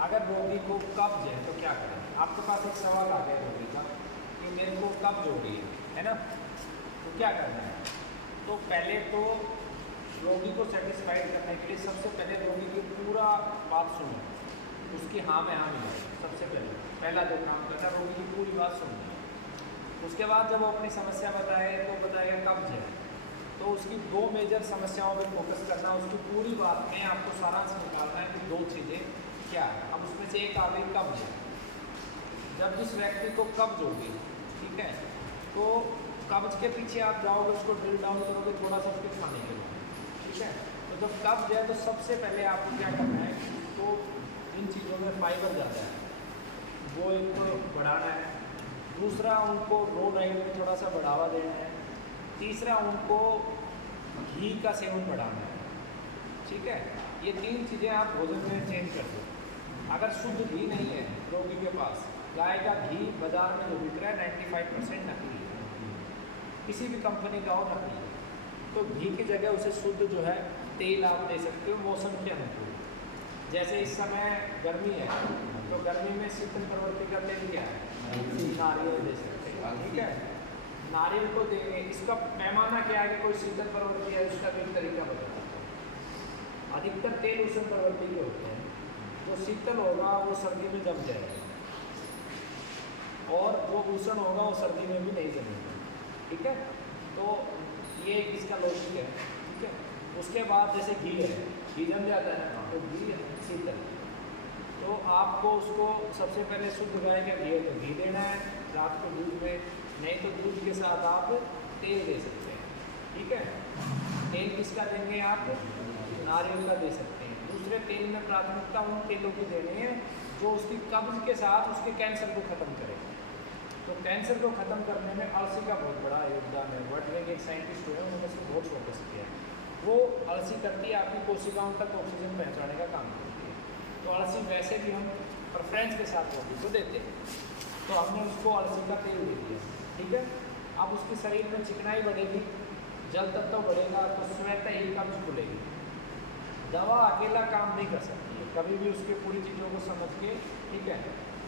अगर रोगी को कब्ज है तो क्या करें? आपके पास एक सवाल आ गया रोगी का कि मेरे को कब्ज हो गई है ना, तो क्या करना है? तो पहले तो रोगी को सेटिस्फाइड करने के लिए सबसे पहले रोगी की पूरा बात सुनो, उसकी हाँ में हाँ मिलाए। सबसे पहला जो काम करना, रोगी की पूरी बात सुनना। उसके बाद जब वो अपनी समस्या बताए तो बताएगा कब्ज है, तो उसकी दो मेजर समस्याओं पे फोकस करना, उसकी पूरी बात में आपको सारांश निकालना है कि दो चीज़ें क्या है। अब उसमें से एक आ गई कब्ज है। जब जिस व्यक्ति को कब्ज होगी, ठीक है, तो कब्ज के पीछे आप जाओगे, उसको ड्रिल डाउन करोगे थोड़ा सा उसके खाने के लिए, ठीक है। तो जब कब्ज है तो सबसे पहले आपको क्या करना है, तो इन चीज़ों में फाइबर ज़्यादा है वो इनको बढ़ाना है। दूसरा, उनको रो नाइट में थोड़ा सा बढ़ावा देना है। तीसरा, उनको घी का सेवन बढ़ाना है, ठीक है। ये तीन चीज़ें आप भोजन में चेंज कर दो। अगर शुद्ध घी नहीं है रोगी के पास, गाय का घी बाज़ार में जो बिक रहा है 95% नकली है, किसी भी कंपनी का हो नकली है, तो घी की जगह उसे शुद्ध जो है तेल आप दे सकते हो मौसम के अनुकूल। जैसे इस समय गर्मी है तो गर्मी में शीतल प्रवृत्ति का तेल क्या है, नारियल दे सकते हैं, ठीक है। नारियल को देंगे, इसका पैमाना क्या है कि कोई शीतल प्रवृत्ति है उसका भी तरीका बताता है। अधिकतर तेल उष्ण प्रवृत्ति के होते हैं, जो शीतल होगा वो सर्दी में जम जाएगा और जो उष्ण होगा वो सर्दी में भी नहीं जमेगा, ठीक है। तो ये इसका लॉजिक है, ठीक है। उसके बाद जैसे घी है, घी जम जाता है ना, तो घी शीतल, तो आपको उसको सबसे पहले शुद्ध गाय का घी है तो घी देना है रात को दूध में, नहीं तो दूध के साथ आप तेल दे सकते हैं, ठीक है। तेल किसका देंगे आप? नारियल का दे सकते हैं। दूसरे तेल में प्राथमिकता उन तेलों की देनी है जो उसकी कब्ज के साथ उसके कैंसर को ख़त्म करे। तो कैंसर को ख़त्म करने में अलसी का बहुत बड़ा योगदान है। वर्टलिंग एक साइंटिस्ट हुए, उन्होंने इसको बहुत फोकस किया है। वो अलसी करती है आपकी कोशिकाओं तक ऑक्सीजन पहुँचाने का काम करती है। तो अलसी वैसे भी हम प्रेफरेंस के साथ रोगी को देते हैं, तो हमने उसको अलसी का तेल दे दिया, ठीक है। अब उसके शरीर में चिकनाई बढ़ेगी, जल तत्व बढ़ेगा, तो स्वतः ही कब्ज खुलेगी। दवा अकेला काम नहीं कर सकती है, कभी भी उसके पूरी चीज़ों को समझ के, ठीक है।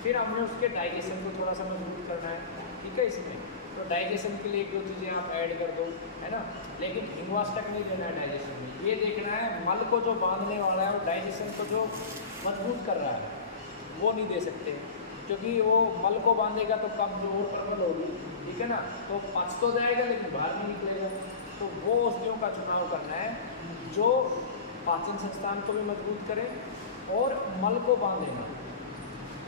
फिर हमने उसके डाइजेशन को थोड़ा सा मजबूत करना है, ठीक है। इसमें तो डाइजेशन के लिए एक दो चीज़ें आप ऐड कर दो, है ना। लेकिन हिंगवाष्टक नहीं देना है डाइजेशन में, ये देखना है मल को जो बांधने वाला है और डाइजेशन को जो मजबूत कर रहा है वो नहीं दे सकते, क्योंकि वो मल को बांधेगा तो कब्ज और प्रबल होगी, ठीक है ना। तो पच तो जाएगा लेकिन बाहर नहीं निकलेगा। तो वो औषधियों का चुनाव करना है जो पाचन संस्थान को भी मजबूत करे और मल को बांधे ना,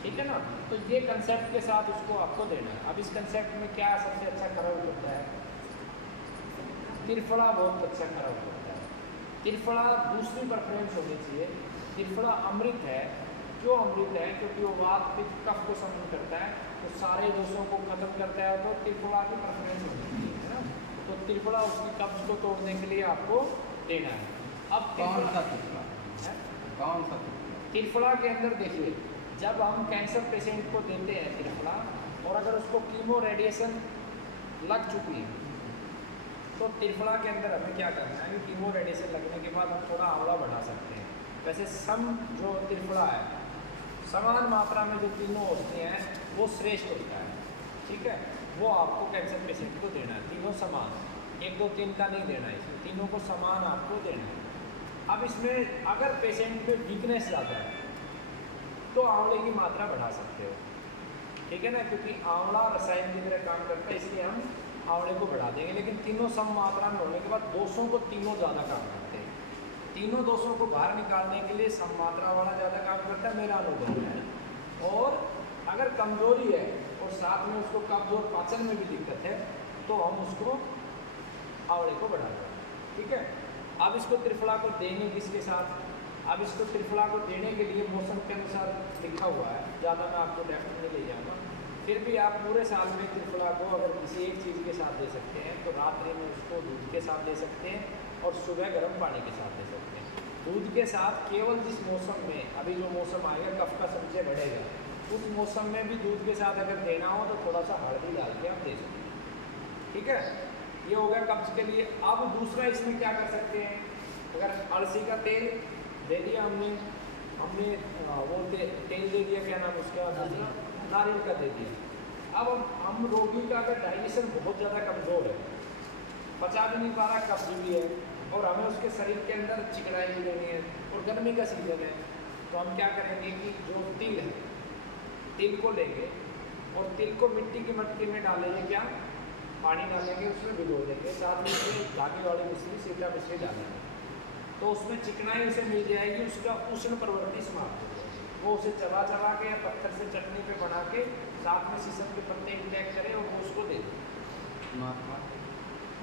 ठीक है ना। तो ये कंसेप्ट के साथ उसको आपको देना है। अब इस कंसेप्ट में क्या सबसे अच्छा खराब होता है? त्रिफला बहुत अच्छा खराब होता है। त्रिफला दूसरी प्रेफरेंस होनी चाहिए। त्रिफला अमृत है। क्यों अमृत है? क्योंकि वो वात पित्त कफ को समन करता है, तो सारे दोषों को खत्म करता है, तो त्रिफला की प्रेफरेंस होनी चाहिए, है ना। तो त्रिफला उसकी कब्ज को तोड़ने के लिए आपको देना है। अब कौन सा त्रिफला? कौन सा त्रिफला के अंदर देखिए, जब हम कैंसर पेशेंट को देते हैं त्रिफला, और अगर उसको कीमो रेडिएशन लग चुकी है, तो त्रिफला के अंदर हमें क्या करना है कि कीमो रेडिएशन लगने के बाद हम थोड़ा आंवला बढ़ा सकते हैं। वैसे सम जो त्रिफला है, समान मात्रा में जो तीनों होते हैं वो श्रेष्ठ होता है, ठीक है। वो आपको कैंसर पेशेंट को देना है, तीनों समान, 1 2 3 का नहीं देना है, इसमें तीनों को समान आपको देना है। अब इसमें अगर पेशेंट में वीकनेस ज़्यादा है तो आंवले की मात्रा बढ़ा सकते हो, ठीक है ना, क्योंकि आंवला रसायन की तरह काम करता है, इसलिए हम आंवले को बढ़ा देंगे। लेकिन तीनों सम मात्रा में होने के बाद दोषों को तीनों ज़्यादा काम करते हैं। तीनों दोषों को बाहर निकालने के लिए सम मात्रा वाला ज़्यादा काम करता है, मेरा अनुभव है। और अगर कमजोरी है और साथ में उसको कब्ज और पाचन में भी दिक्कत है, तो हम उसको आंवले को बढ़ा दें, ठीक है। अब इसको त्रिफला को देंगे किसके साथ? अब इसको त्रिफला को देने के लिए मौसम के अनुसार लिखा हुआ है, ज़्यादा मैं आपको डेप्थ में ले जाऊँगा। फिर भी आप पूरे साल में त्रिफला को अगर किसी एक चीज़ के साथ दे सकते हैं, तो रात्रि में उसको दूध के साथ दे सकते हैं और सुबह गर्म पानी के साथ दे सकते हैं। दूध के साथ केवल जिस मौसम में, अभी जो मौसम आएगा कफ का संचय बढ़ेगा, उस मौसम में भी दूध के साथ अगर देना हो तो थोड़ा सा हल्दी डाल के आप दे सकते हैं, ठीक है। ये हो गया कब्ज के लिए। अब दूसरा इसमें क्या कर सकते हैं, अगर अलसी का तेल दे दिया हमने हमने वो तेल दे दिया, क्या नाम उसका, नारियल का दे दिया। अब हम रोगी का अगर डाइजेशन बहुत ज़्यादा कमज़ोर है, पचा भी नहीं पा रहा, कब्ज भी है, और हमें उसके शरीर के अंदर चिकनाई भी लेनी है, और गर्मी का सीज़न है, तो हम क्या करेंगे कि जो तिल है, तिल को लेंगे और तिल को मिट्टी की मटकी में डालेंगे, क्या पानी डालेंगे, उसमें भिगो देंगे, साथ में उसमें धागे वाली मिश्री, सीटा मिश्री डालेंगे, तो उसमें चिकनाई उसे मिल जाएगी, उसका उष्ण प्रवृत्ति समाप्त हो जाएगी। वो उसे चबा चबा के या पत्थर से चटनी पे बना के साथ में शीशम के पत्ते इंटेक करे और वो उसको दे दे।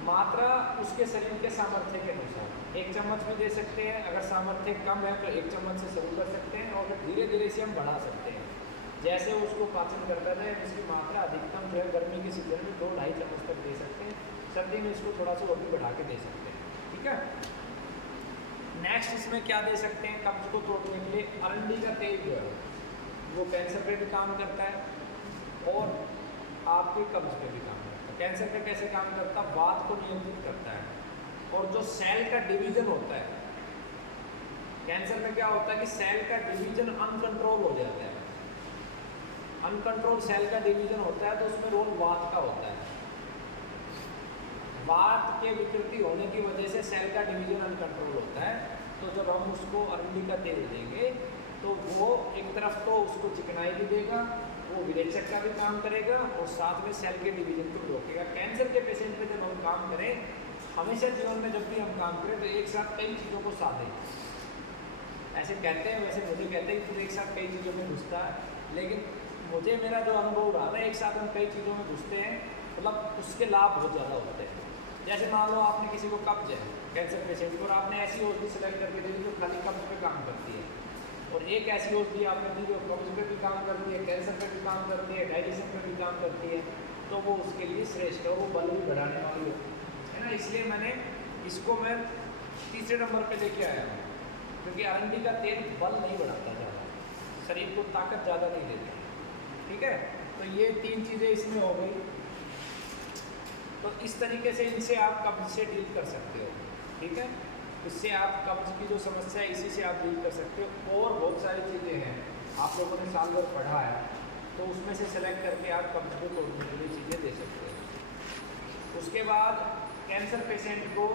मात्रा उसके शरीर के सामर्थ्य के अनुसार 1 चम्मच भी दे सकते हैं, अगर सामर्थ्य कम है तो 1 चम्मच से शुरू कर सकते हैं, और फिर धीरे धीरे इसे हम बढ़ा सकते हैं, जैसे उसको पाचन करता जाए। इसकी मात्रा अधिकतम जो है गर्मी के सीजन में 2-2.5 चम्मच तक दे सकते हैं, सर्दी में इसको थोड़ा सा और भी बढ़ा के दे सकते हैं, ठीक है। नेक्स्ट इसमें क्या दे सकते हैं कब्ज को तोड़ने के लिए, अरंडी का तेल जो है वो कैंसर पे भी काम करता है और आपके कब्ज पे भी काम करता है। कैंसर पे कैसे काम करता है, वात को नियंत्रित करता है, और जो सेल का डिवीजन होता है, कैंसर में क्या होता है कि सेल का डिवीजन अनकंट्रोल हो जाता है, अनकंट्रोल सेल का डिवीजन होता है, तो उसमें रोल वात का होता है। वात के विकृति होने की वजह से सेल का डिवीजन अनकंट्रोल होता है, तो जब हम उसको अरंडी का तेल देंगे तो वो एक तरफ तो उसको चिकनाई भी देगा, वो विरेचक का भी काम करेगा, और साथ में सेल के डिवीजन को भी रोकेगा। कैंसर के पेशेंट पे जब हम काम करें, हमेशा जीवन में जब भी हम काम करें तो एक साथ कई चीज़ों को साथ दें। ऐसे कहते हैं, वैसे मुझे कहते हैं कि तू एक साथ कई चीज़ों में घुसता है, लेकिन मुझे मेरा जो अनुभव रहा ना, एक साथ हम कई चीज़ों में घुसते हैं, मतलब उसके लाभ बहुत ज़्यादा होते हैं। जैसे मान लो आपने किसी को कब्ज है, कैंसर पेशेंट को, और आपने ऐसी औषधि सेलेक्ट करके दी जो खाली कब्ज पे काम करती है, और एक ऐसी औषधि आपने दी जो कब्ज पे भी काम करती है, कैंसर पे भी काम करती है, डाइजेशन पे भी काम करती है, तो वो उसके लिए श्रेष्ठ है, वो बल भी बढ़ाने वाली है ना। इसलिए मैंने इसको मैं तीसरे नंबर पे लेके आया हूँ, क्योंकि अरंडी का तेल बल नहीं बढ़ाता ज़्यादा, शरीर को ताकत ज़्यादा नहीं देता, ठीक है। तो ये 3 चीज़ें इसमें हो गई। तो इस तरीके से इनसे आप कब्ज से डील कर सकते हो, ठीक है। इससे आप कब्ज की जो समस्या है इसी से आप डील कर सकते हो, और बहुत सारी चीज़ें हैं आप लोगों ने साल भर पढ़ा है, तो उसमें से सेलेक्ट करके आप कब्ज को तोड़ने के लिए चीज़ें दे सकते हो। उसके बाद कैंसर पेशेंट को